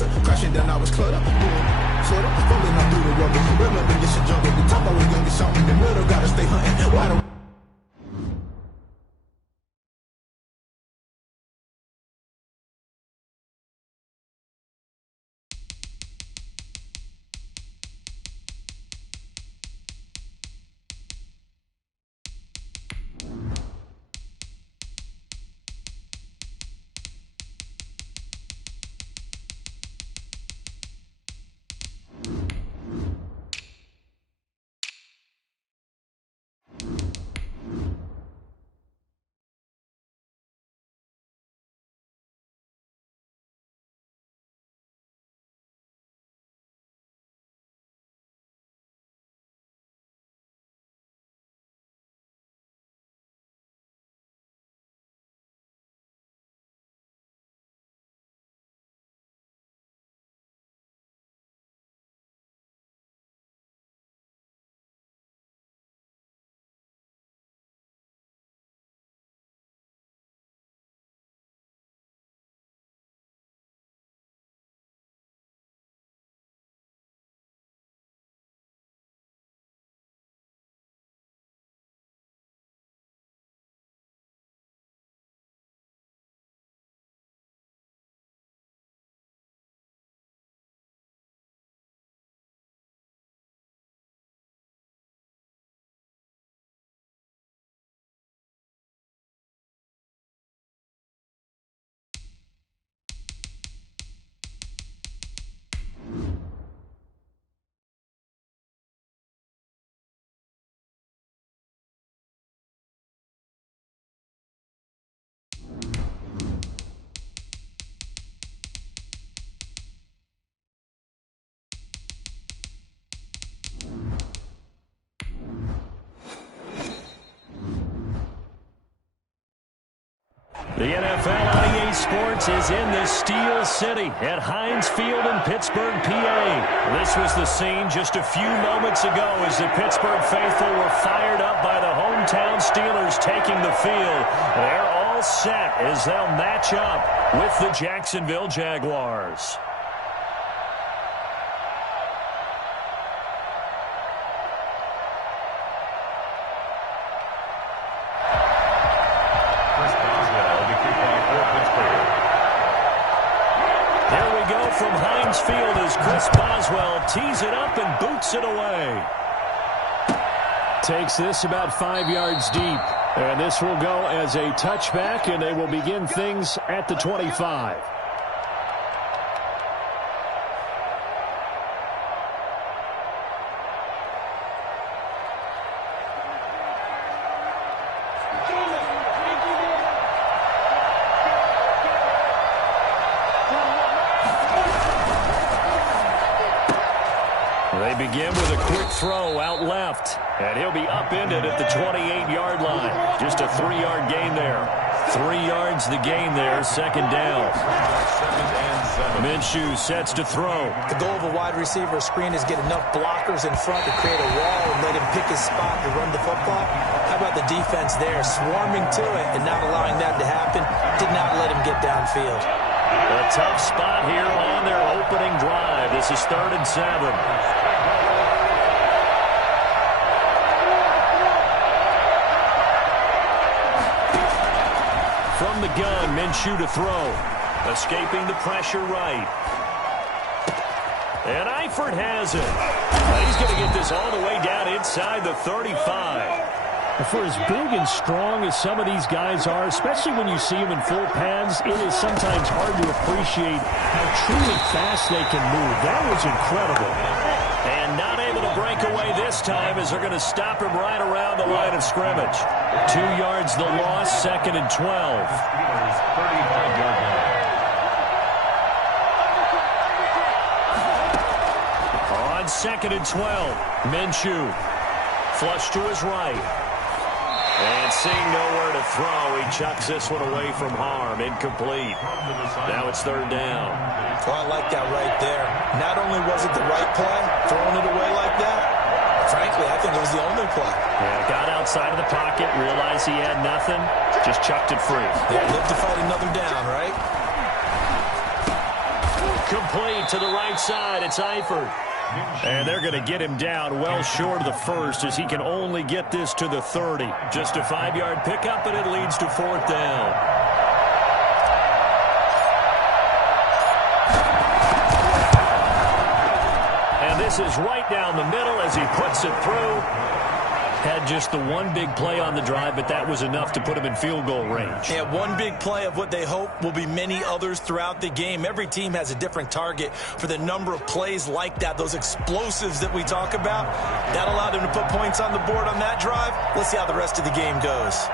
cluster. Crashing down, I was cluttered. Sort of falling up through the rubber. Remember, get your jump at the top. I was young and shot in the middle. Gotta stay hunting. Why the The NFL on EA Sports is in the Steel City at Heinz Field in Pittsburgh, PA. This was the scene just a few moments ago as the Pittsburgh faithful were fired up by the hometown Steelers taking the field. They're all set as they'll match up with the Jacksonville Jaguars. From Heinz Field as Chris Boswell tees it up and boots it away. Takes this about 5 yards deep. And this will go as a touchback, and they will begin things at the 25. They begin with a quick throw out left, and he'll be upended at the 28-yard line. Just a 3-yard gain there. 3 yards the gain there, second down. Minshew sets to throw. The goal of a wide receiver screen is get enough blockers in front to create a wall and let him pick his spot to run the football. How about the defense there, swarming to it and not allowing that to happen? Did not let him get downfield. A tough spot here on their opening drive. This is 3rd and 7. From the gun, Minshew to throw. Escaping the pressure right. And Eifert has it. He's going to get this all the way down inside the 35. For as big and strong as some of these guys are, especially when you see them in full pads, it is sometimes hard to appreciate how truly fast they can move. That was incredible. And not able to break away this time as they're going to stop him right around the line of scrimmage. 2 yards the loss, 2nd and 12. On 2nd and 12, Minshew. Flush to his right. And seeing nowhere to throw, he chucks this one away from harm. Incomplete. Now it's 3rd down. Oh, I like that right there. Not only was it the right play, throwing it away like that, frankly, I think it was the only play. Yeah, got outside of the pocket, realized he had nothing, just chucked it free. Yeah, live to fight another down, right? Incomplete to the right side. It's Eifert. And they're going to get him down well short of the first as he can only get this to the 30. Just a 5-yard pickup, and it leads to 4th down. And this is right down the middle as he puts it through. Had just the one big play on the drive, but that was enough to put him in field goal range. Yeah, one big play of what they hope will be many others throughout the game. Every team has a different target for the number of plays like that, those explosives that we talk about. That allowed them to put points on the board on that drive. Let's see how the rest of the game goes.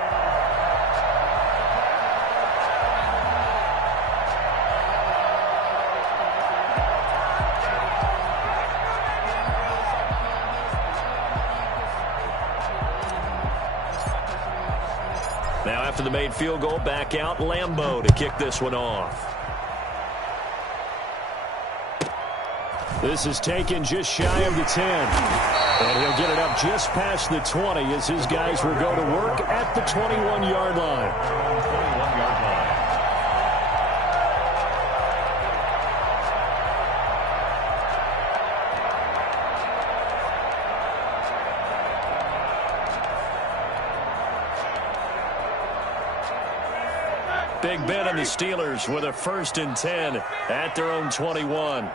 Now after the made field goal, back out Lambeau to kick this one off. This is taken just shy of the 10. And he'll get it up just past the 20 as his guys will go to work at the 21-yard line. 21-yard line. Big Ben and the Steelers with a 1st and 10 at their own 21.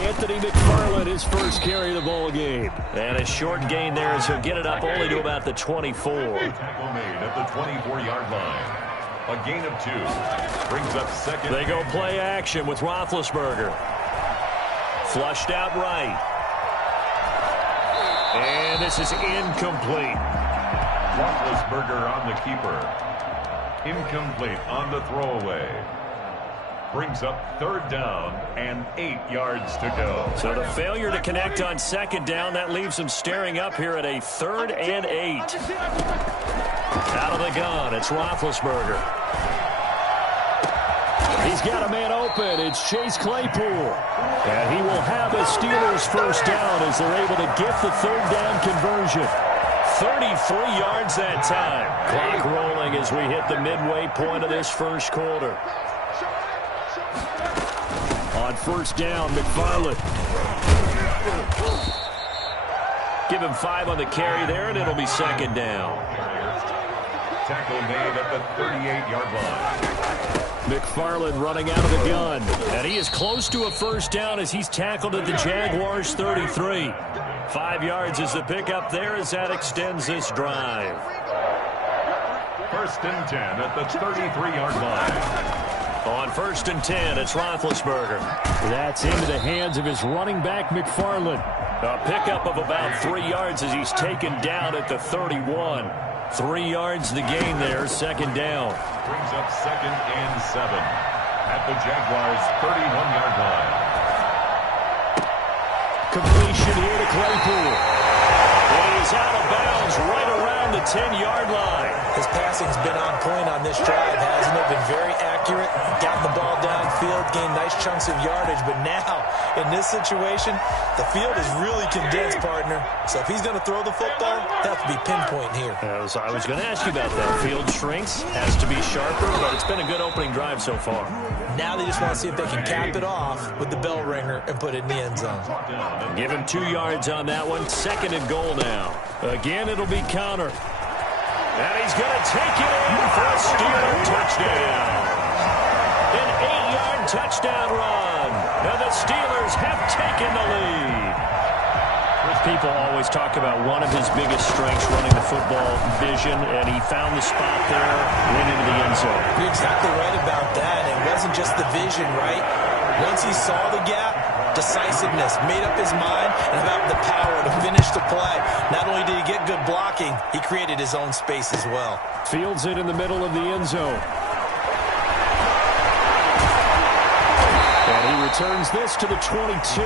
Anthony McFarland, his first carry of the ball game. And a short gain there as he'll get it up only to about the 24. Tackle made at the 24-yard line. A gain of 2. Brings up 2nd. They go play action with Roethlisberger. Flushed out right. And this is incomplete. Roethlisberger on the keeper. Incomplete on the throwaway. Brings up 3rd down and 8 yards to go. So the failure to connect on 2nd down, that leaves them staring up here at a 3rd and 8. Out of the gun, it's Roethlisberger. He's got a man open. It's Chase Claypool. And he will have a Steelers 1st down as they're able to get the 3rd down conversion. 33 yards that time. Clock rolling as we hit the midway point of this first quarter. On 1st down, McFarland. Give him 5 on the carry there, and it'll be 2nd down. Tackle made at the 38-yard line. McFarland running out of the gun. And he is close to a 1st down as he's tackled at the Jaguars' 33. 5 yards is the pickup there as that extends this drive. 1st and 10 at the 33-yard line. On 1st and 10, it's Roethlisberger. That's into the hands of his running back, McFarland. A pickup of about 3 yards as he's taken down at the 31. 3 yards the gain there, 2nd down. Brings up 2nd and 7 at the Jaguars' 31-yard line. Completion here to Claypool. And he's out of bounds right around the 10-yard line. His passing's been on point on this drive, hasn't it? Been very accurate, gotten the ball downfield, gained nice chunks of yardage. But now, in this situation, the field is really condensed, partner. So if he's going to throw the football, that has to be pinpoint here. I was going to ask you about that. Field shrinks, has to be sharper, but it's been a good opening drive so far. Now they just want to see if they can cap it off with the bell ringer and put it in the end zone. Give him 2 yards on that one. 2nd and goal now. Again, it'll be counter. And he's going to take it in for a Steeler touchdown. An 8-yard touchdown run. And the Steelers have taken the lead. People always talk about one of his biggest strengths running the football, vision, and he found the spot there, went into the end zone. You're exactly right about that. It wasn't just the vision, right? Once he saw the gap, decisiveness, made up his mind, and about the power to finish the play. Not only did he get good blocking, he created his own space as well. Fields it in the middle of the end zone. And he returns this to the 22.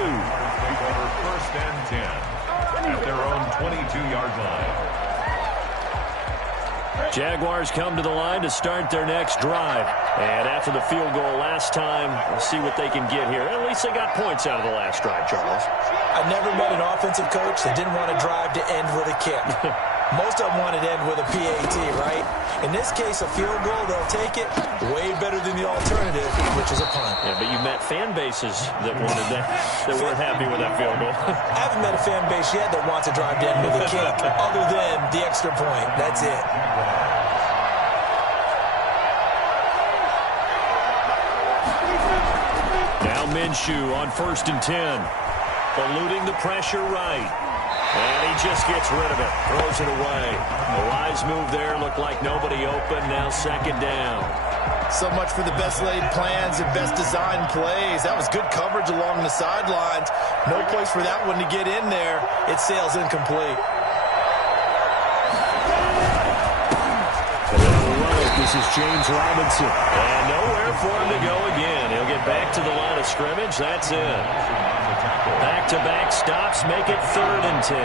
1st and 10 at their own 22-yard line. Jaguars come to the line to start their next drive. And after the field goal last time, we'll see what they can get here. At least they got points out of the last drive, Charles. I've never met an offensive coach that didn't want a drive to end with a kick. Most of them want it to end with a PAT, right? In this case, a field goal, they'll take it way better than the alternative, which is a punt. Yeah, but you met fan bases that wanted that weren't happy with that field goal. I haven't met a fan base yet that wants to drive down with a kick other than the extra point. That's it. Now Minshew on 1st and 10. Eluding the pressure right. And he just gets rid of it. Throws it away. The wise move there. Looked like nobody open. Now 2nd down. So much for the best laid plans and best designed plays. That was good coverage along the sidelines. No place for that one to get in there. It sails incomplete. This is James Robinson. And nowhere for him to go again. He'll get back to the line of scrimmage. That's it. Back-to-back stops make it 3rd and 10.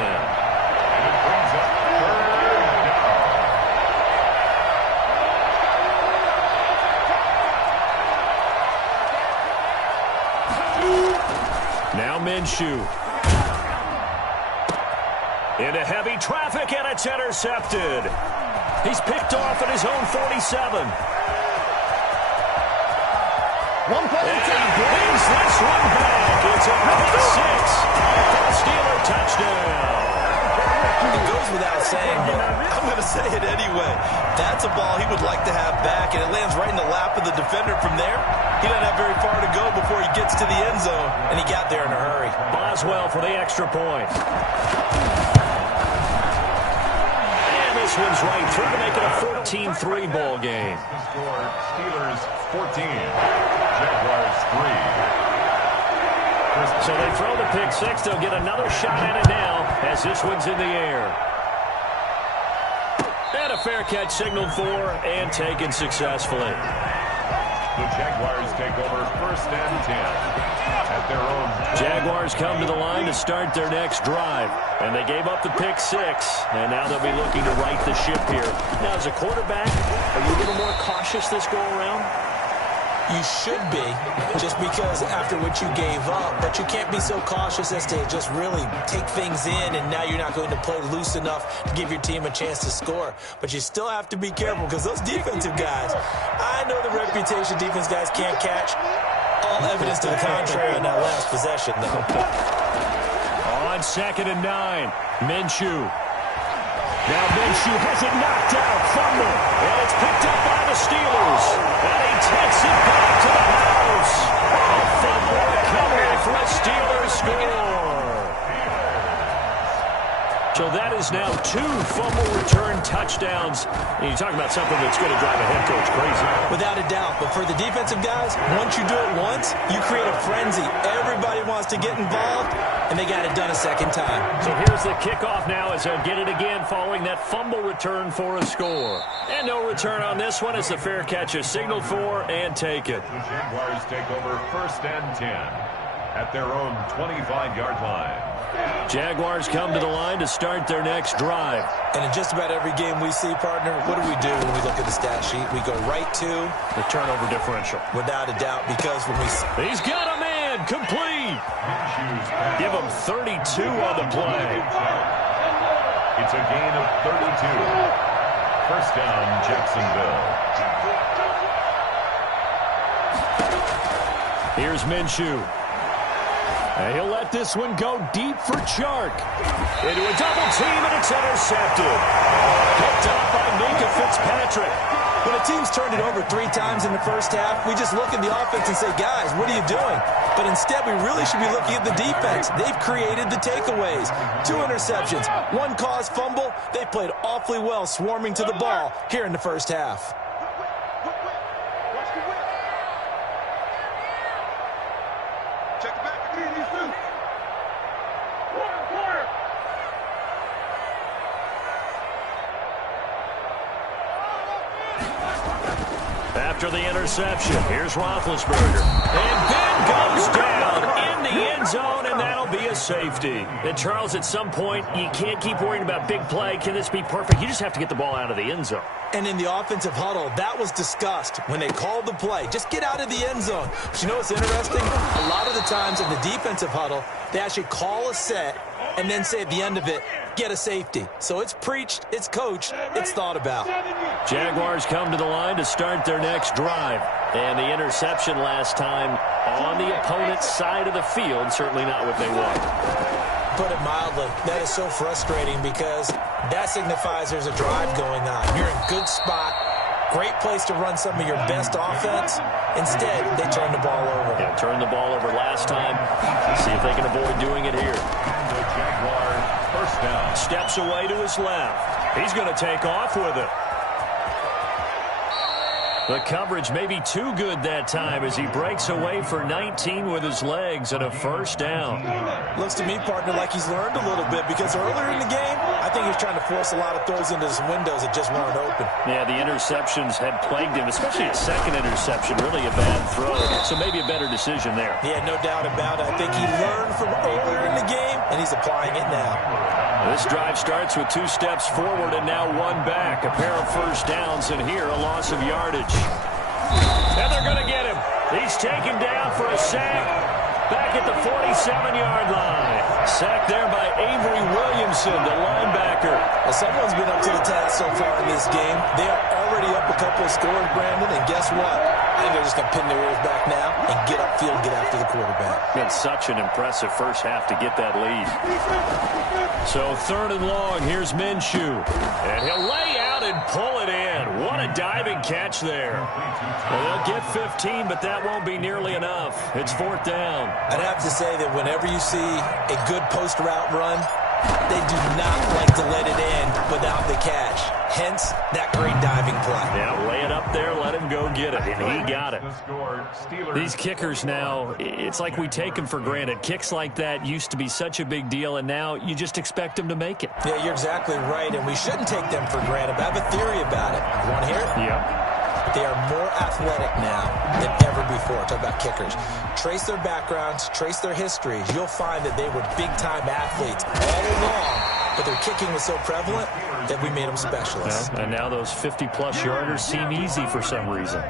Now Minshew. Into heavy traffic, and it's intercepted. He's picked off at his own 47. One play and he brings this one back. It's a pick 6 for a Steeler touchdown. It goes without saying, but I'm going to say it anyway. That's a ball he would like to have back, and it lands right in the lap of the defender from there. He doesn't have very far to go before he gets to the end zone, and he got there in a hurry. Boswell for the extra point. This one's right through to make it a 14-3 ball game. The score, Steelers 14, Jaguars 3. So they throw the pick 6. They'll get another shot at it now as this one's in the air. And a fair catch signaled for and taken successfully. The Jaguars take over 1st and 10 at their own. Jaguars come to the line to start their next drive. And they gave up the pick 6, and now they'll be looking to right the ship here. Now, as a quarterback, are you a little more cautious this go-around? You should be, just because after what you gave up. But you can't be so cautious as to just really take things in, and now you're not going to play loose enough to give your team a chance to score. But you still have to be careful, because those defensive guys, I know the reputation defense guys can't catch. All evidence to the contrary in that last possession, though. On 2nd and 9, Minshew. Now Minshew has it knocked out, fumble, and it's picked up by the Steelers. And he takes it back to the house. A fumble recovery for a Steelers score. So that is now 2 fumble return touchdowns. And you're talking about something that's going to drive a head coach crazy. Without a doubt. But for the defensive guys, once you do it once, you create a frenzy. Everybody wants to get involved, and they got it done a second time. So here's the kickoff now as they'll get it again following that fumble return for a score. And no return on this one as the fair catch is signaled for and taken. The Jaguars take over 1st and 10 at their own 25-yard line. Jaguars come to the line to start their next drive. And in just about every game we see, partner, what do we do when we look at the stat sheet? We go right to the turnover differential. Without a doubt, because when we... He's got a man, complete. Give him 32 on the play. It's a gain of 32. 1st down, Jacksonville. Here's Minshew. And he'll let this one go deep for Chark. Into a double team, and it's intercepted. Picked up by Minkah Fitzpatrick. When a team's turned it over 3 times in the first half, we just look at the offense and say, guys, what are you doing? But instead, we really should be looking at the defense. They've created the takeaways. 2 interceptions, 1 caused fumble. They played awfully well swarming to the ball here in the first half. After the interception, here's Roethlisberger. And Ben goes down in the end zone, and that'll be a safety. And, Charles, at some point, you can't keep worrying about big play. Can this be perfect? You just have to get the ball out of the end zone. And in the offensive huddle, that was discussed when they called the play. Just get out of the end zone. But you know what's interesting? A lot of the times in the defensive huddle, they actually call a set, and then say at the end of it, get a safety. So it's preached, it's coached, it's thought about. Jaguars come to the line to start their next drive. And the interception last time on the opponent's side of the field, certainly not what they want. Put it mildly, that is so frustrating because that signifies there's a drive going on. You're in a good spot, great place to run some of your best offense. Instead, they turn the ball over. Yeah, turned the ball over last time. Let's see if they can avoid doing it here. The Jaguars first down. Steps away to his left. He's going to take off with it. The coverage may be too good that time as he breaks away for 19 with his legs and a first down. Looks to me, partner, like he's learned a little bit because earlier in the game, I think he was trying to force a lot of throws into some windows that just weren't open. Yeah, the interceptions had plagued him, especially a second interception, really a bad throw. So maybe a better decision there. Yeah, no doubt about it. I think he learned from earlier in the game, and he's applying it now. This drive starts with 2 steps forward and now 1 back. A pair of first downs, and here a loss of yardage. And they're going to get him. He's taken down for a sack back at the 47-yard line. Sacked there by Avery Williamson, the linebacker. Well, someone's been up to the task so far in this game. They are already up a couple of scores, Brandon, and guess what? I think they're just going to pin their ears back now and get upfield, get after the quarterback. Been such an impressive first half to get that lead. So 3rd and long, here's Minshew. And he'll lay out and pull it in. What a diving catch there. Well, they'll get 15, but that won't be nearly enough. It's 4th down. I'd have to say that whenever you see a good post route run, they do not like to let it in without the catch. Hence, that great diving play. Yeah, lay it up there, let him go get it, and he got it. The score, Steelers. These kickers now, it's like we take them for granted. Kicks like that used to be such a big deal, and now you just expect them to make it. Yeah, you're exactly right, and we shouldn't take them for granted. But I have a theory about it. You want to hear it? Yeah. They are more athletic now than ever before. Talk about kickers. Trace their backgrounds, trace their histories. You'll find that they were big-time athletes all along, but their kicking was so prevalent that we made them specialists. Well, and now those 50-plus yarders seem easy for some reason.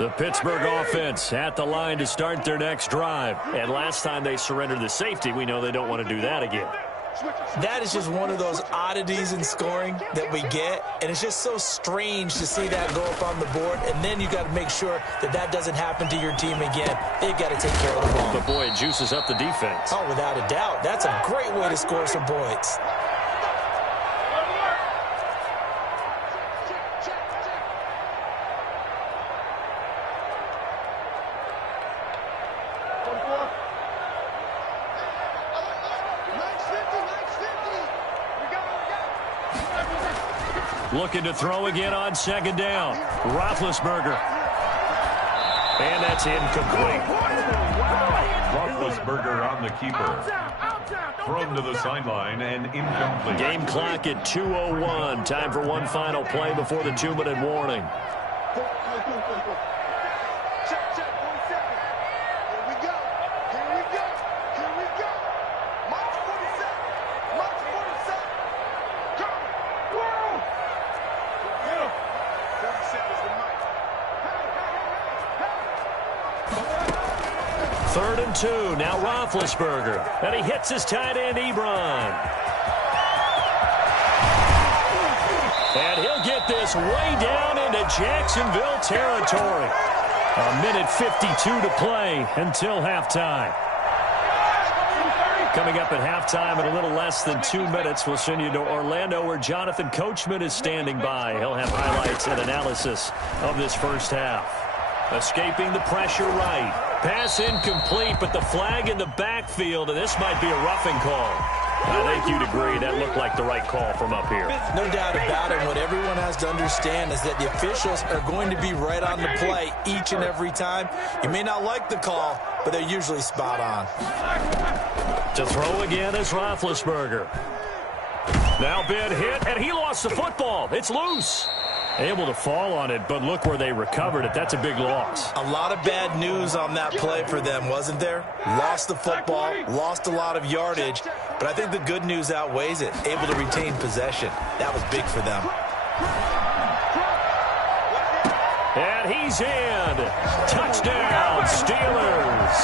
The Pittsburgh offense at the line to start their next drive. And last time they surrendered the safety, we know they don't want to do that again. That is just one of those oddities in scoring that we get, and it's just so strange to see that go up on the board, and then you got to make sure that that doesn't happen to your team again. They've got to take care of the ball. But, boy, it juices up the defense. Oh, without a doubt. That's a great way to score some points. Looking to throw again on 2nd down. Roethlisberger. And that's incomplete. Roethlisberger on the keeper. Thrown to the sideline and incomplete. Game clock at 2:01. Time for one final play before the 2-minute warning. Third and 2. Now Roethlisberger. And he hits his tight end, Ebron. And he'll get this way down into Jacksonville territory. 1:52 to play until halftime. Coming up at halftime in a little less than 2 minutes, we'll send you to Orlando where Jonathan Coachman is standing by. He'll have highlights and analysis of this first half. Escaping the pressure right. Pass incomplete, but the flag in the backfield, and this might be a roughing call. I think you'd agree that looked like the right call from up here. No doubt about it. What everyone has to understand is that the officials are going to be right on the play each and every time. You may not like the call, but they're usually spot on. To throw again is Roethlisberger. Now been hit, and he lost the football. It's loose. Able to fall on it, but look where they recovered it. That's a big loss. A lot of bad news on that play for them, wasn't there? Lost the football, lost a lot of yardage, but I think the good news outweighs it. Able to retain possession. That was big for them. And he's in. Touchdown, Steelers.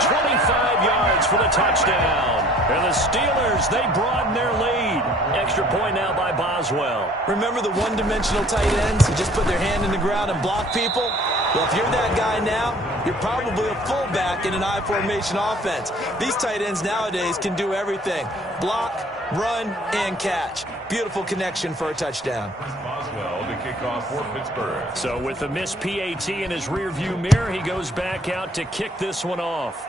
25 yards for the touchdown. And the Steelers, they broaden their lead. Extra point now by Boswell. Remember the one-dimensional tight ends who just put their hand in the ground and block people? Well, if you're that guy now, you're probably a fullback in an I-formation offense. These tight ends nowadays can do everything. Block, run, and catch. Beautiful connection for a touchdown. Boswell to kick off for Pittsburgh. So with the missed PAT in his rearview mirror, he goes back out to kick this one off.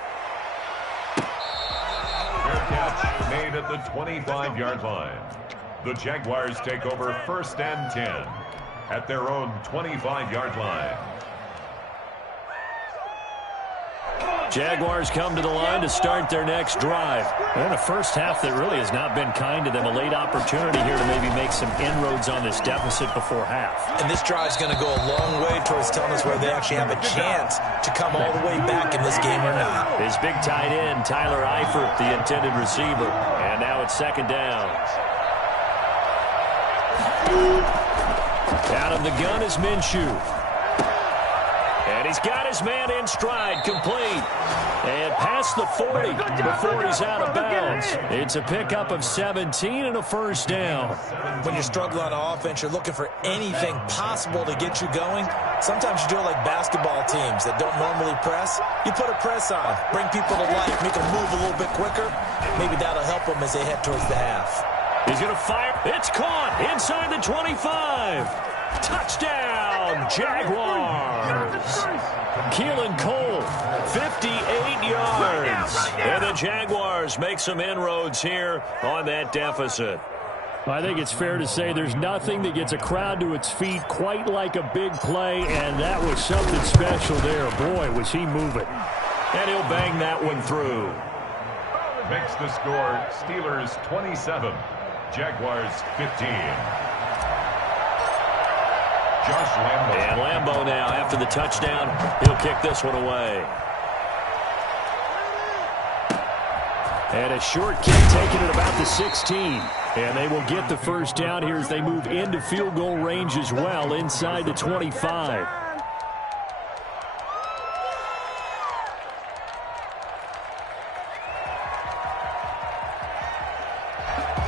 Fair catch made at the 25-yard line. The Jaguars take over 1st and 10 at their own 25-yard line. Jaguars come to the line to start their next drive. And a first half that really has not been kind to them. A late opportunity here to maybe make some inroads on this deficit before half. And this drive's going to go a long way towards telling us whether they actually have a chance to come all the way back in this game or not. His big tight end, Tyler Eifert, the intended receiver. And now it's 2nd down. Out of the gun is Minshew. And he's got his man in stride, complete. And past the 40 before he's out of bounds. It's a pickup of 17 and a first down. When you're struggling on offense, you're looking for anything possible to get you going. Sometimes you do it like basketball teams that don't normally press. You put a press on, bring people to life, make them move a little bit quicker. Maybe that'll help them as they head towards the half. He's going to fire. It's caught inside the 25. Touchdown, Jaguars. Keelan Cole, 58 yards. And the Jaguars make some inroads here on that deficit. I think it's fair to say there's nothing that gets a crowd to its feet quite like a big play, and that was something special there. Boy, was he moving. And he'll bang that one through. Makes the score Steelers 27, Jaguars 15. Josh Lambo. And Lambo now, after the touchdown, he'll kick this one away. And a short kick taken at about the 16. And they will get the first down here as they move into field goal range as well, inside the 25.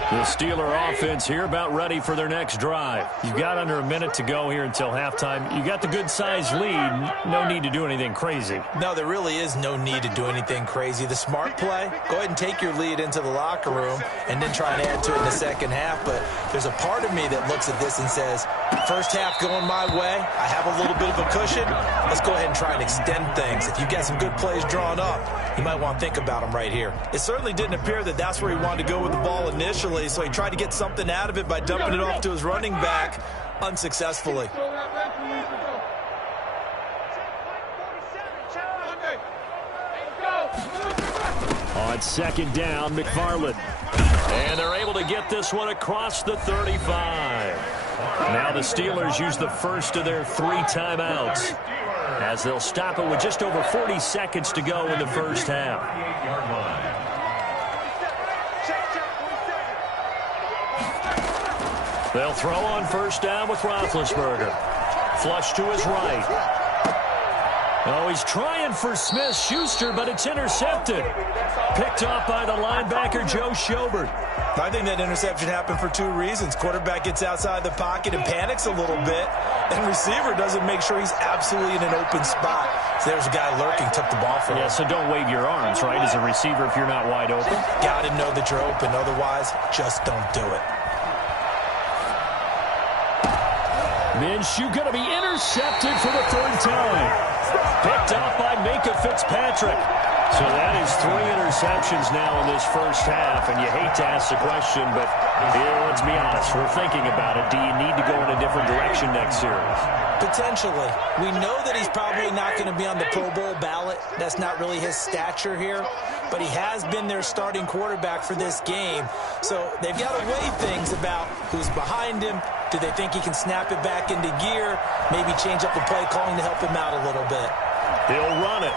The Steeler offense here about ready for their next drive. You've got under a minute to go here until halftime. You got the good-sized lead. No need to do anything crazy. No, there really is no need to do anything crazy. The smart play, go ahead and take your lead into the locker room and then try and add to it in the second half. But there's a part of me that looks at this and says, first half going my way, I have a little bit of a cushion. Let's go ahead and try and extend things. If you've got some good plays drawn up, you might want to think about them right here. It certainly didn't appear that that's where he wanted to go with the ball initially, so he tried to get something out of it by dumping it off to his running back unsuccessfully. On 2nd down, McFarland. And they're able to get this one across the 35. Now the Steelers use the first of their 3 timeouts, as they'll stop it with just over 40 seconds to go in the first half. They'll throw on first down with Roethlisberger. Flush to his right. Oh, he's trying for Smith-Schuster, but it's intercepted. Picked off by the linebacker, Joe Schobert. I think that interception happened for 2 reasons. Quarterback gets outside the pocket and panics a little bit, and receiver doesn't make sure he's absolutely in an open spot. So there's a guy lurking, took the ball from him. Yeah, so don't wave your arms, right, as a receiver if you're not wide open. Got to know that you're open. Otherwise, just don't do it. Minshew going to be intercepted for the 3rd time. Picked off by Minkah Fitzpatrick. So that is 3 interceptions now in this first half, and you hate to ask the question, but here, let's be honest, we're thinking about it. Do you need to go in a different direction next series? Potentially. We know that he's probably not going to be on the Pro Bowl ballot. That's not really his stature here, but he has been their starting quarterback for this game. So they've got to weigh things about who's behind him. Do they think he can snap it back into gear? Maybe change up the play calling to help him out a little bit. He'll run it.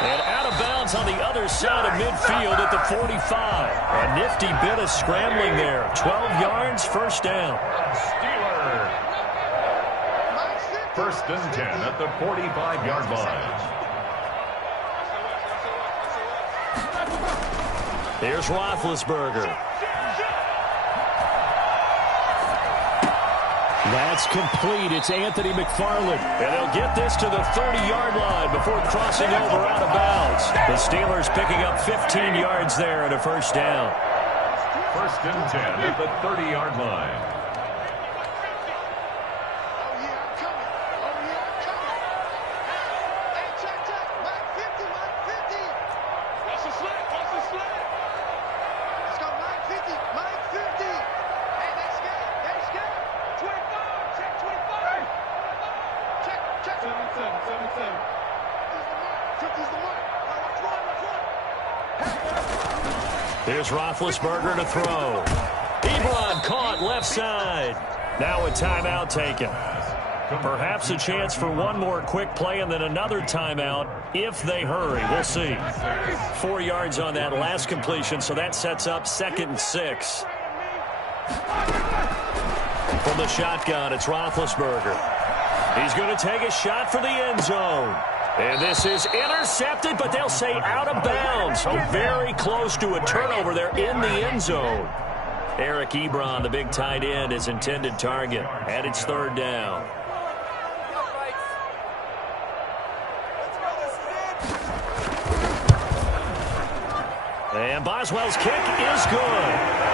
And out of bounds on the other side of midfield at the 45. A nifty bit of scrambling there. 12 yards, first down. First and 10 at the 45-yard line. Here's Roethlisberger. That's complete. It's Anthony McFarland. And they'll get this to the 30-yard line before crossing over out of bounds. The Steelers picking up 15 yards there and a first down. First and 10 at the 30-yard line. Here's Roethlisberger to throw. Ebron caught left side. Now a timeout taken. Perhaps a chance for one more quick play and then another timeout if they hurry. We'll see. 4 yards on that last completion, so that sets up 2nd and 6. From the shotgun, it's Roethlisberger. He's going to take a shot for the end zone. And this is intercepted, but they'll say out of bounds. So very close to a turnover there in the end zone. Eric Ebron, the big tight end, is intended target. And it's 3rd down. And Boswell's kick is good.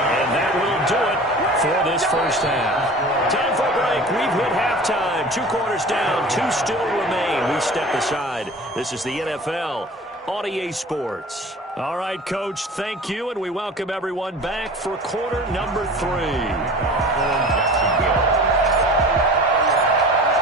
And that will do it for this first half. Time for a break. We've hit halftime. 2 quarters down. 2 still remain. We step aside. This is the NFL on EA Sports. All right, Coach, thank you. And we welcome everyone back for quarter number 3.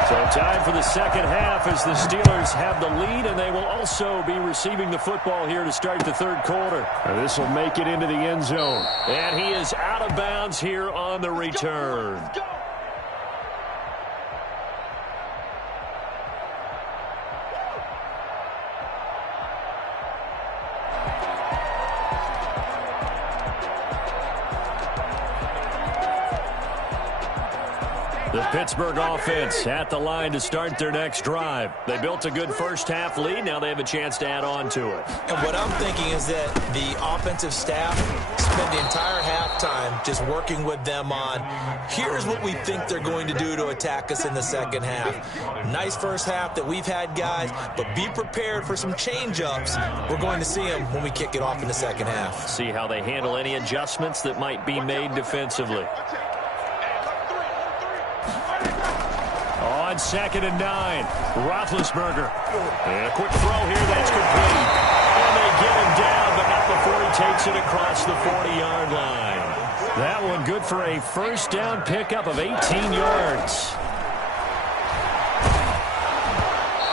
So time for the second half as the Steelers have the lead, and they will also be receiving the football here to start the 3rd quarter. This will make it into the end zone. And he is out of bounds here on the return. The Pittsburgh offense at the line to start their next drive. They built a good first-half lead. Now they have a chance to add on to it. And what I'm thinking is that the offensive staff spent the entire halftime just working with them on, here's what we think they're going to do to attack us in the second half. Nice first half that we've had, guys, but be prepared for some change-ups. We're going to see them when we kick it off in the second half. See how they handle any adjustments that might be made defensively. On 2nd and 9, Roethlisberger. And a quick throw here that's complete. And they get him down, but not before he takes it across the 40-yard line. That one good for a first down pickup of 18 yards.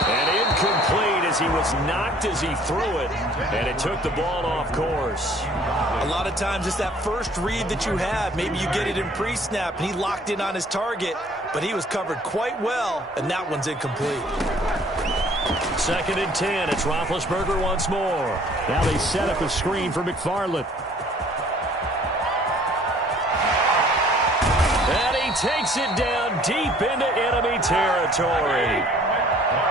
And incomplete as he was knocked as he threw it. And it took the ball off course. A lot of times it's that first read that you have. Maybe you get it in pre-snap, and he locked in on his target. But he was covered quite well, and that one's incomplete. 2nd and 10. It's Roethlisberger once more. Now they set up a screen for McFarland. And he takes it down deep into enemy territory.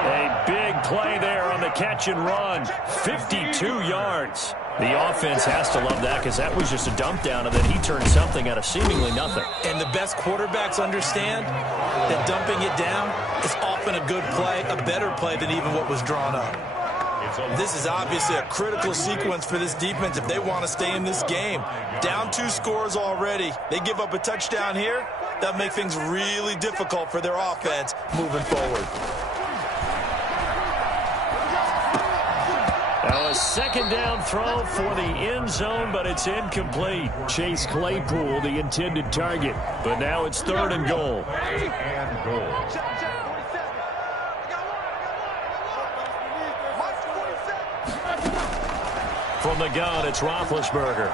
A big play there on the catch and run. 52 yards. The offense has to love that because that was just a dump down, and then he turned something out of seemingly nothing. And the best quarterbacks understand that dumping it down is often a good play, a better play than even what was drawn up. This is obviously a critical sequence for this defense if they want to stay in this game. Down 2 scores already. They give up a touchdown here. That'll make things really difficult for their offense moving forward. Now a 2nd down throw for the end zone, but it's incomplete. Chase Claypool, the intended target. But now it's 3rd and goal. From the gun, it's Roethlisberger.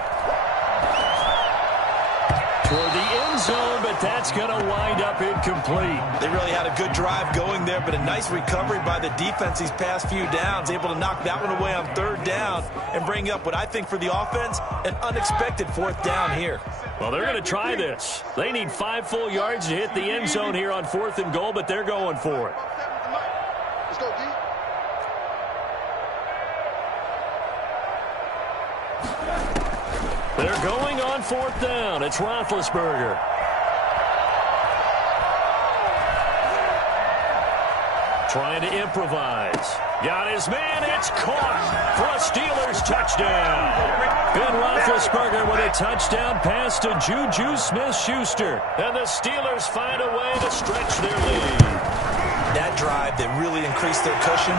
Toward the end zone, but that's going to wind up incomplete. They really had a good drive going there, but a nice recovery by the defense these past few downs, able to knock that one away on 3rd down and bring up what I think for the offense, an unexpected 4th down here. Well, they're going to try this. They need 5 full yards to hit the end zone here on 4th and goal, but they're going for it. Let's go, D. They're going on 4th down. It's Roethlisberger. Trying to improvise. Got his man. It's caught for a Steelers touchdown. Ben Roethlisberger with a touchdown pass to Juju Smith-Schuster. And the Steelers find a way to stretch their lead. That drive that really increased their cushion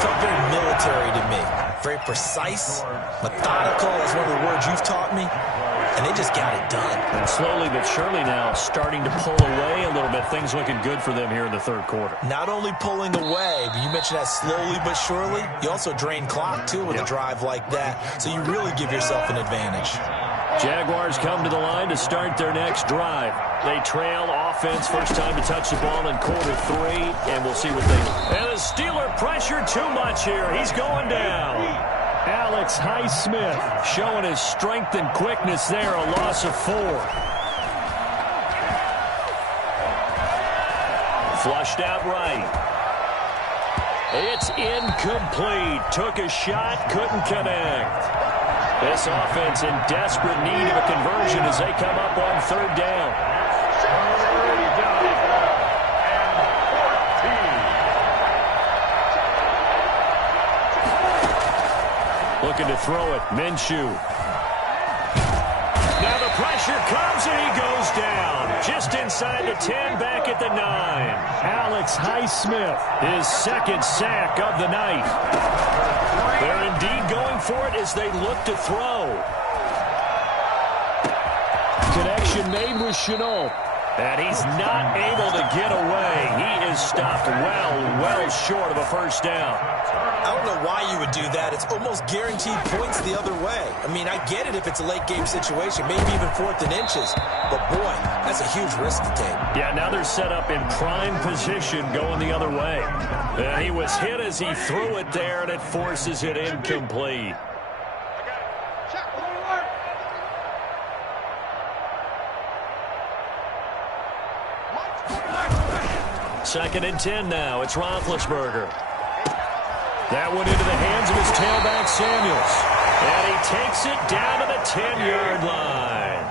felt very military to me. Very precise, methodical. That's one of the words you've taught me. And they just got it done. And slowly but surely now starting to pull away a little bit. Things looking good for them here in the 3rd quarter. Not only pulling away, but you mentioned that slowly but surely. You also drain clock, too, with a drive like that. So you really give yourself an advantage. Jaguars come to the line to start their next drive. They trail offense, first time to touch the ball in quarter 3, and we'll see what they do. And the Steeler pressure too much here. He's going down. Alex Highsmith showing his strength and quickness there, a loss of 4. Flushed out right. It's incomplete. Took a shot, couldn't connect. This offense in desperate need of a conversion as they come up on 3rd down. Looking to throw it. Minshew. Now the pressure comes and he goes down. Just inside the 10, back at the 9. Alex Highsmith, his 2nd sack of the night. They're indeed going for it as they look to throw. Connection made with Shenault. And he's not able to get away. He is stopped well short of a first down. I don't know why you would do that. It's almost guaranteed points the other way. I mean, I get it if it's a late game situation, maybe even 4th and inches. But, boy, that's a huge risk to take. Yeah, now they're set up in prime position going the other way. And he was hit as he threw it there, and it forces it incomplete. 2nd and 10 now. It's Roethlisberger. That one into the hands of his tailback, Samuels. And he takes it down to the 10-yard line.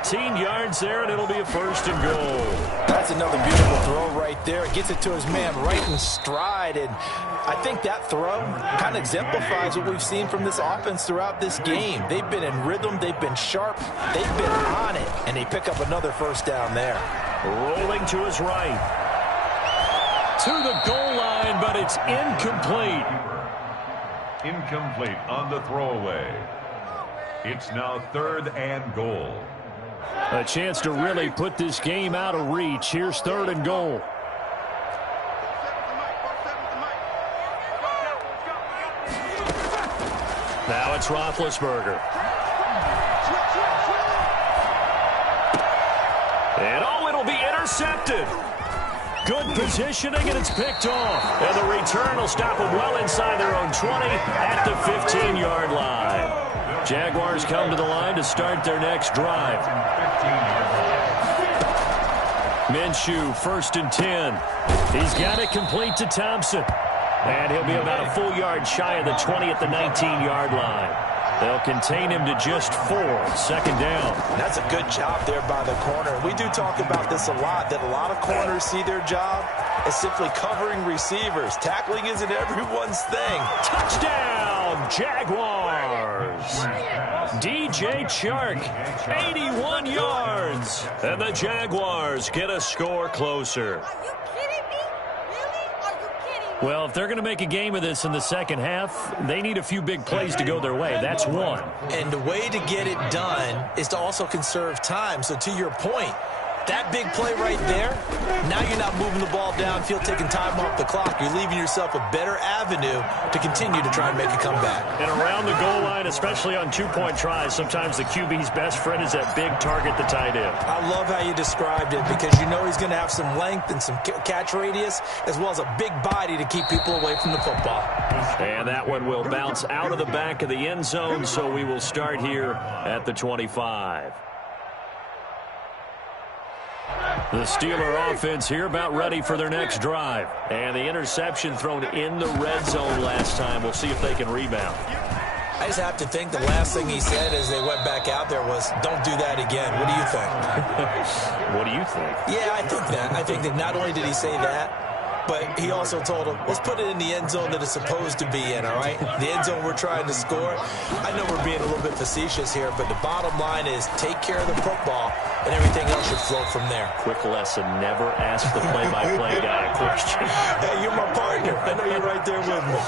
18 yards there, and it'll be a 1st and goal. That's another beautiful throw right there. It gets it to his man right in stride. And I think that throw kind of exemplifies what we've seen from this offense throughout this game. They've been in rhythm. They've been sharp. They've been on it. And they pick up another 1st down there. Rolling to his right. To the goal line, but it's incomplete. Incomplete on the throwaway. It's now 3rd and goal. A chance to really put this game out of reach. Here's 3rd and goal. Now it's Roethlisberger. And it'll be intercepted. Good positioning, and it's picked off. And the return will stop them well inside their own 20 at the 15-yard line. Jaguars come to the line to start their next drive. Minshew, 1st and 10. He's got it complete to Thompson. And he'll be about a full yard shy of the 20 at the 19-yard line. They'll contain him to just 4. 2nd down. That's a good job there by the corner. We do talk about this a lot, that a lot of corners see their job as simply covering receivers. Tackling isn't everyone's thing. Touchdown, Jaguars. DJ Chark, 81 yards. And the Jaguars get a score closer. Well, if they're going to make a game of this in the 2nd half, they need a few big plays to go their way. That's one. And the way to get it done is to also conserve time. So to your point, That big play right there, now you're not moving the ball downfield, taking time off the clock. You're leaving yourself a better avenue to continue to try and make a comeback. And around the goal line, especially on two-point tries, sometimes the QB's best friend is that big target, the tight end. I love how you described it because you know he's going to have some length and some catch radius as well as a big body to keep people away from the football. And that one will bounce out of the back of the end zone, so we will start here at the 25. The Steeler offense here about ready for their next drive. And the interception thrown in the red zone last time. We'll see if they can rebound. I just have to think the last thing he said as they went back out there was, don't do that again. What do you think? What do you think? Yeah, I think that. I think that not only did he say that, but he also told him, let's put it in the end zone that it's supposed to be in, all right? The end zone we're trying to score. I know we're being a little bit facetious here, but the bottom line is take care of the football, and everything else should flow from there. Quick lesson, never ask the play-by-play guy a question. Hey, you're my partner. I know you're right there with me.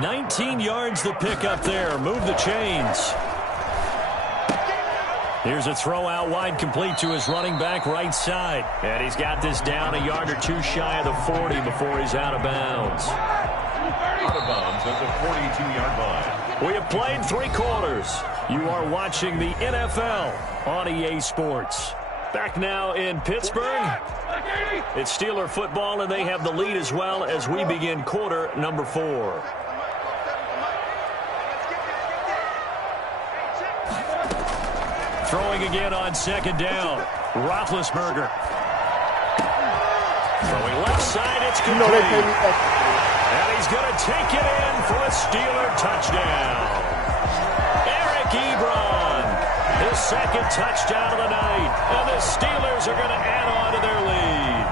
19 yards the pick up there. Move the chains. Here's a throw out wide, complete to his running back right side. And he's got this down a yard or two shy of the 40 before he's out of bounds. Out of bounds at the 42-yard line. We have played 3 quarters. You are watching the NFL on EA Sports. Back now in Pittsburgh. It's Steeler football, and they have the lead as well as we begin quarter number 4. Throwing again on second down. Roethlisberger. Throwing left side, it's complete. And he's going to take it in for a Steeler touchdown. Eric Ebron, his second touchdown of the night. And the Steelers are going to add on to their lead.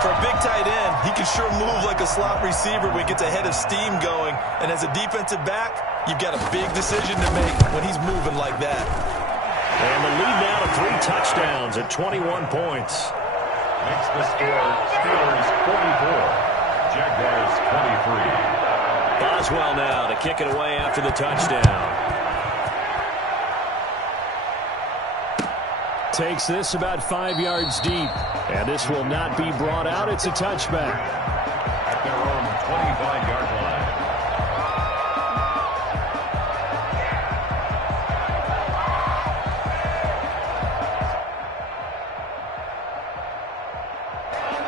For a big tight end, he can sure move like a slot receiver when he gets a head of steam going. And as a defensive back, you've got a big decision to make when he's moving like that. And the lead now to 3 touchdowns at 21 points. Makes the score Steelers 44, Jaguars 23. Boswell now to kick it away after the touchdown. Takes this about 5 yards deep. And this will not be brought out. It's a touchback. At their own 25-yard line.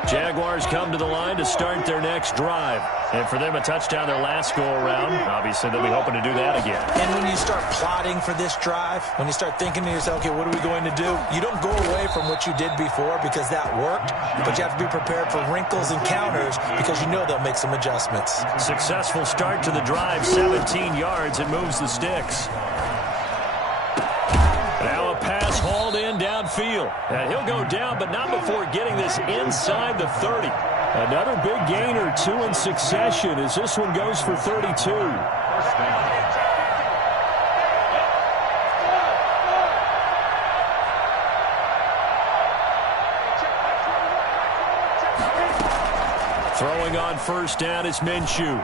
Jaguars come to the line to start their next drive. And for them, a touchdown their last go-around. Obviously, they'll be hoping to do that again. And when you start plotting for this drive, when you start thinking to yourself, okay, what are we going to do? You don't go away from what you did before because that worked, but you have to be prepared for wrinkles and counters because you know they'll make some adjustments. Successful start to the drive, 17 yards, and moves the sticks. Now a pass hauled in downfield. And he'll go down, but not before getting this inside the 30. Another big gain or 2 in succession as this one goes for 32. Throwing on first down is Minshew.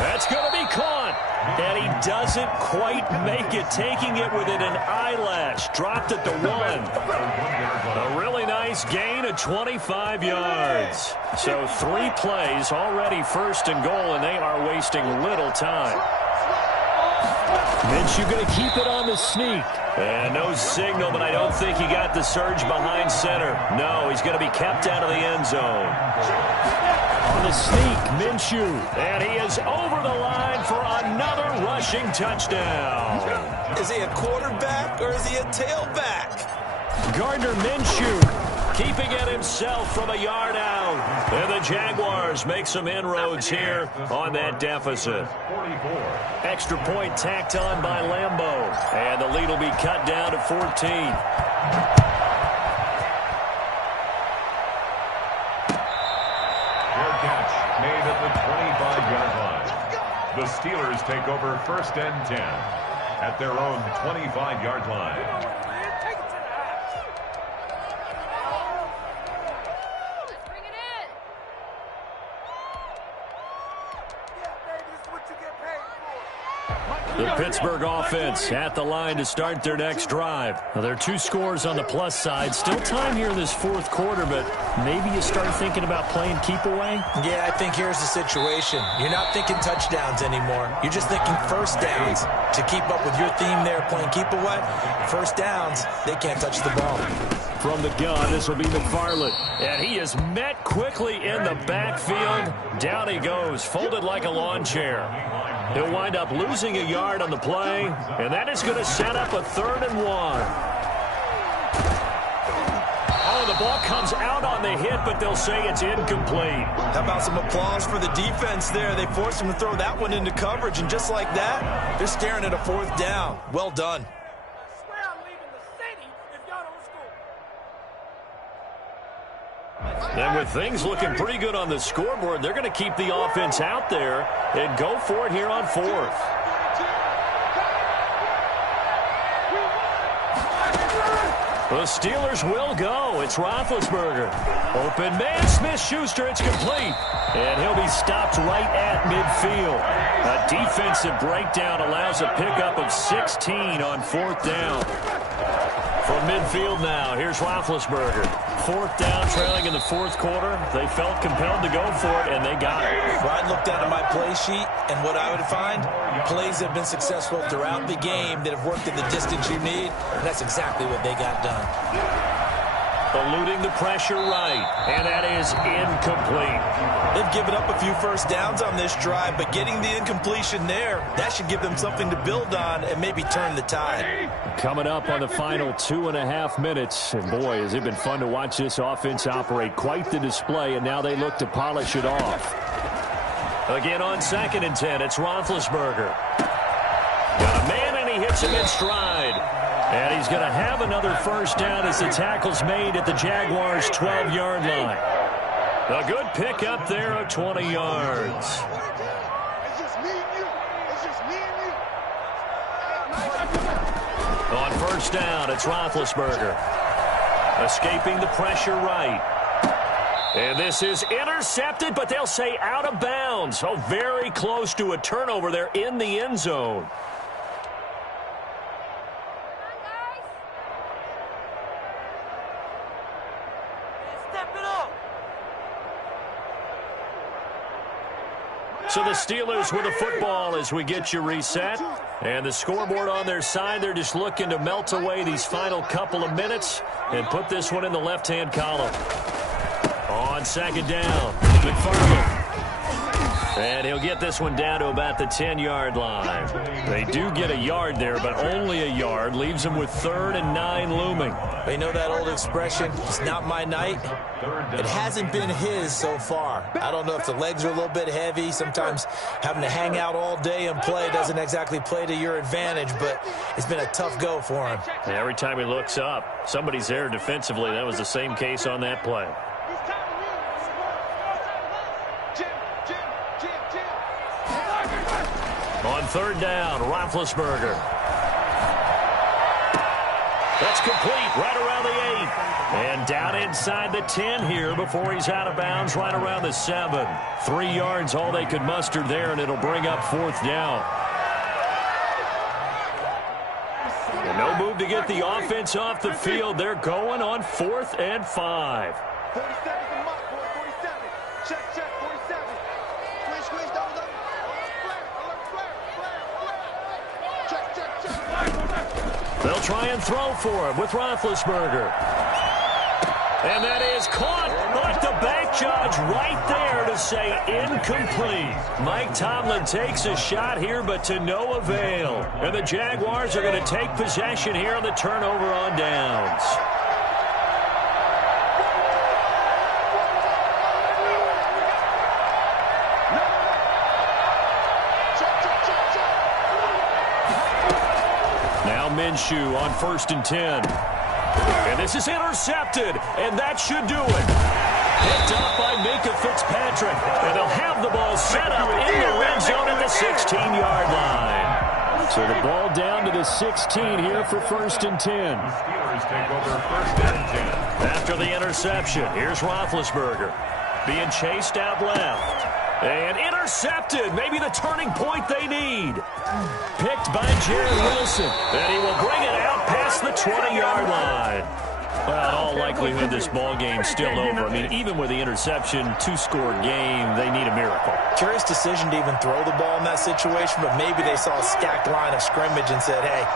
That's going to be caught. And he doesn't quite make it, taking it within an eyelash. Dropped at the 1. A really nice gain of 25 yards. So 3 plays, already first and goal, and they are wasting little time. Minshew going to keep it on the sneak. And no signal, but I don't think he got the surge behind center. No, he's going to be kept out of the end zone. On the sneak, Minshew. And he is over the line for another rushing touchdown. Is he a quarterback or is he a tailback? Gardner Minshew keeping it himself from a yard out. And the Jaguars make some inroads here on that deficit. 44. Extra point tacked on by Lambeau. And the lead will be cut down to 14. Made at the 25-yard line. The Steelers take over first and 10 at their own 25-yard line. The Pittsburgh offense at the line to start their next drive. Now, there are 2 scores on the plus side. Still time here in this fourth quarter, but maybe you start thinking about playing keep away? Yeah, I think here's the situation. You're not thinking touchdowns anymore. You're just thinking first downs. To keep up with your theme there, playing keep away, first downs, they can't touch the ball. From the gun, this will be McFarland. And he is met quickly in the backfield. Down he goes, folded like a lawn chair. He'll wind up losing a yard on the play, and that is going to set up a 3rd and 1. Oh, the ball comes out on the hit, but they'll say it's incomplete. How about some applause for the defense there? They forced him to throw that one into coverage, and just like that, they're staring at a 4th down. Well done. And with things looking pretty good on the scoreboard, they're going to keep the offense out there and go for it here on 4th. The Steelers will go. It's Roethlisberger. Open man, Smith-Schuster. It's complete. And he'll be stopped right at midfield. A defensive breakdown allows a pickup of 16 on 4th down. From midfield now, here's Roethlisberger. 4th down, trailing in the 4th quarter. They felt compelled to go for it, and they got it. Well, I'd look down at my play sheet, and what I would find, plays have been successful throughout the game that have worked at the distance you need, and that's exactly what they got done. Eluding the pressure right, and that is incomplete. They've given up a few first downs on this drive, but getting the incompletion there, that should give them something to build on and maybe turn the tide. Coming up on the final 2.5 minutes, and boy, has it been fun to watch this offense operate. Quite the display, and now they look to polish it off. Again on 2nd and 10, it's Roethlisberger. Got a man, and he hits him in stride. And he's going to have another first down as the tackle's made at the Jaguars' 12-yard line. A good pick up there of 20 yards. On first down, it's Roethlisberger. Escaping the pressure right. And this is intercepted, but they'll say out of bounds. So very close to a turnover there in the end zone. So the Steelers with the football as we get you reset. And the scoreboard on their side, they're just looking to melt away these final couple of minutes and put this one in the left-hand column. On 2nd down, McFarland. And he'll get this one down to about the 10-yard line. They do get a yard there, but only a yard. Leaves them with 3rd and 9 looming. You know that old expression, it's not my night? It hasn't been his so far. I don't know if the legs are a little bit heavy. Sometimes having to hang out all day and play doesn't exactly play to your advantage, but it's been a tough go for him. And every time he looks up, somebody's there defensively. That was the same case on that play. On 3rd down, Roethlisberger. That's complete right around the 8. And down inside the 10 here before he's out of bounds right around the 7. 3 yards all they could muster there, and it'll bring up 4th down. And no move to get the offense off the field. They're going on 4th and 5. 47 from Mike, boy, 47. Check, 47. Squeeze, double. Check. They'll try and throw for him with Roethlisberger. And that is caught. But the bank judge right there to say incomplete. Mike Tomlin takes a shot here, but to no avail. And the Jaguars are going to take possession here on the turnover on downs. Minshew on 1st and 10. And this is intercepted, and that should do it. Picked up by Minkah Fitzpatrick, and they'll have the ball set up in the red zone at the 16-yard line. So the ball down to the 16 here for 1st and 10. Steelers take over 1st and 10. After the interception, here's Roethlisberger being chased out left. And intercepted. Maybe the turning point they need. Picked by Jarrett Wilson. And he will bring it out past the 20-yard line. Well, in all likelihood, this ball game's still over. I mean, even with the interception, two-score game, they need a miracle. Curious decision to even throw the ball in that situation, but maybe they saw a stacked line of scrimmage and said, hey,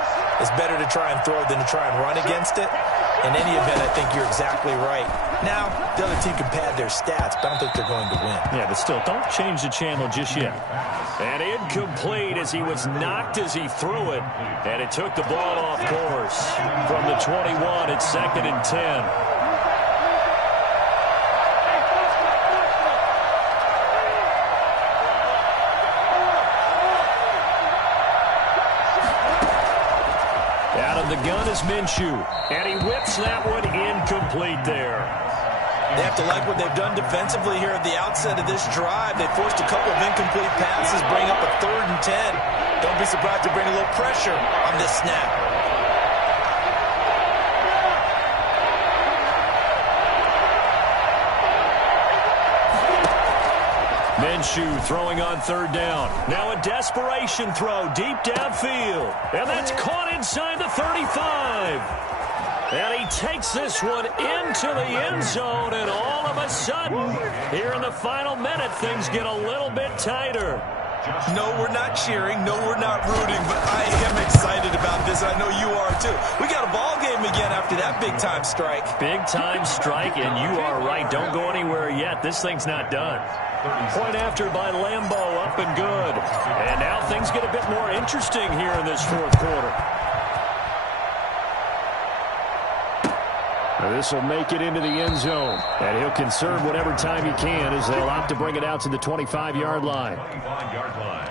it's better to try and throw than to try and run against it. In any event, I think you're exactly right. Now, the other team can pad their stats, but I don't think they're going to win. Yeah, but still, don't change the channel just yet. And incomplete as he was knocked as he threw it. And it took the ball off course. From the 21, it's 2nd and 10. The gun is Minshew, and he whips that one incomplete there. They have to like what they've done defensively here at the outset of this drive. They forced a couple of incomplete passes, bring up a 3rd and 10. Don't be surprised to bring a little pressure on this snap. Minshew throwing on 3rd down. Now a desperation throw deep downfield. And that's caught inside the 35. And he takes this one into the end zone. And all of a sudden, here in the final minute, things get a little bit tighter. No, we're not cheering. No, we're not rooting. But I am excited about this. I know you are, too. We got a ball game again after that big-time strike. Big-time strike, and you are right. Don't go anywhere yet. This thing's not done. Point after by Lambeau, up and good. And now things get a bit more interesting here in this 4th quarter. This will make it into the end zone. And he'll conserve whatever time he can as they'll opt to bring it out to the 25-yard line. 25-yard line.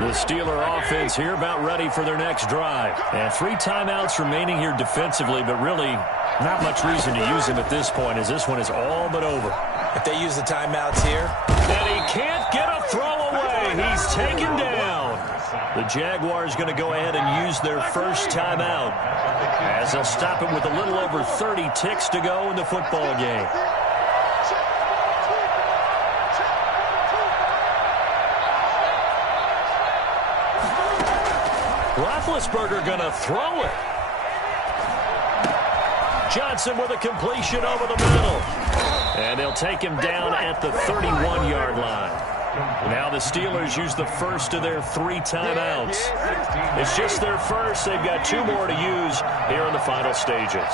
The Steeler offense here about ready for their next drive. And 3 timeouts remaining here defensively, but really not much reason to use them at this point as this one is all but over. If they use the timeouts here. And he can't get a throw away. He's taken down. The Jaguars going to go ahead and use their first timeout as they'll stop him with a little over 30 ticks to go in the football game. Roethlisberger going to throw it. Johnson with a completion over the middle. And they'll take him down at the 31-yard line. Now the Steelers use the first of their 3 timeouts. It's just their first. They've got 2 more to use here in the final stages.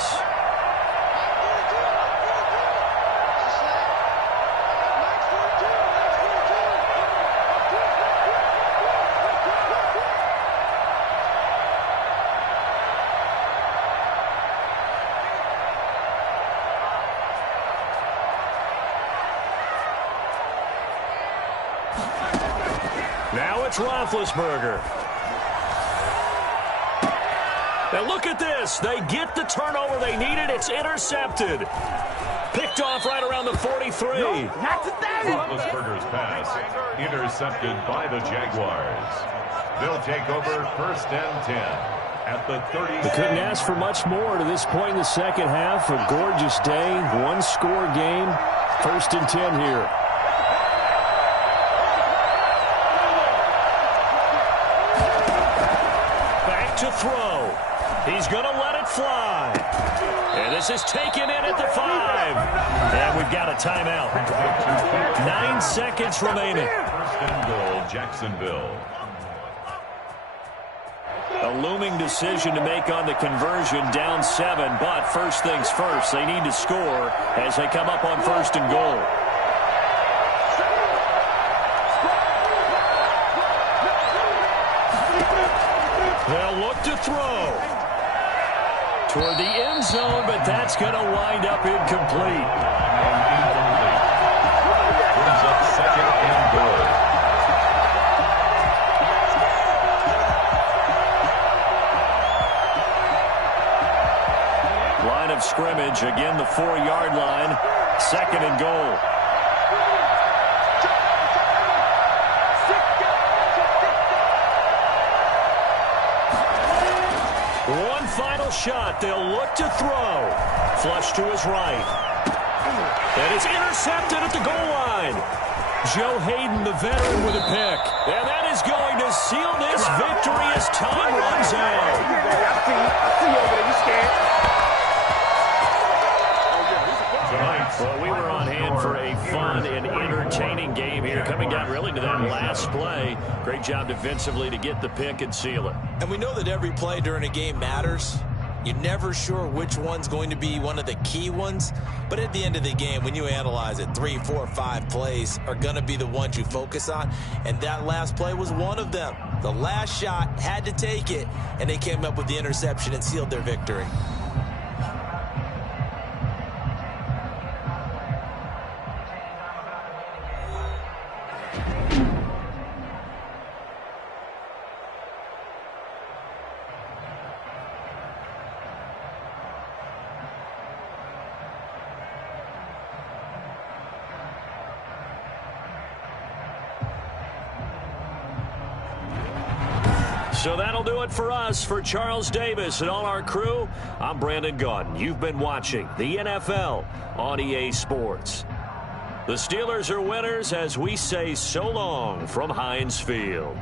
Now it's Roethlisberger. Now look at this. They get the turnover they needed. It's intercepted. Picked off right around the 43. Roethlisberger's pass intercepted by the Jaguars. They'll take over 1st and 10 at the 30. They couldn't ask for much more to this point in the second half. A gorgeous day, 1-score game. 1st and 10 here. To throw. He's going to let it fly. And this is taken in at the 5. And we've got a timeout. 9 seconds remaining. 1st and goal, Jacksonville. A looming decision to make on the conversion, down 7. But first things first, they need to score as they come up on 1st and goal. They'll look to throw toward the end zone, but that's going to wind up incomplete. Brings up 2nd and goal. Line of scrimmage, again the 4-yard line, 2nd and goal. final shot. They'll look to throw. Flush to his right. And it's intercepted at the goal line. Joe Hayden, the veteran, with a pick. And that is going to seal this victory as time runs out. Well, we were on hand for a fun and entertaining game here, coming down really to that last play. Great job defensively to get the pick and seal it. And we know that every play during a game matters. You're never sure which one's going to be one of the key ones. But at the end of the game, when you analyze it, 3, 4, 5 plays are going to be the ones you focus on. And that last play was one of them. The last shot had to take it, and they came up with the interception and sealed their victory. So that'll do it for us. For Charles Davis and all our crew, I'm Brandon Gaudin. You've been watching the NFL on EA Sports. The Steelers are winners as we say so long from Heinz Field.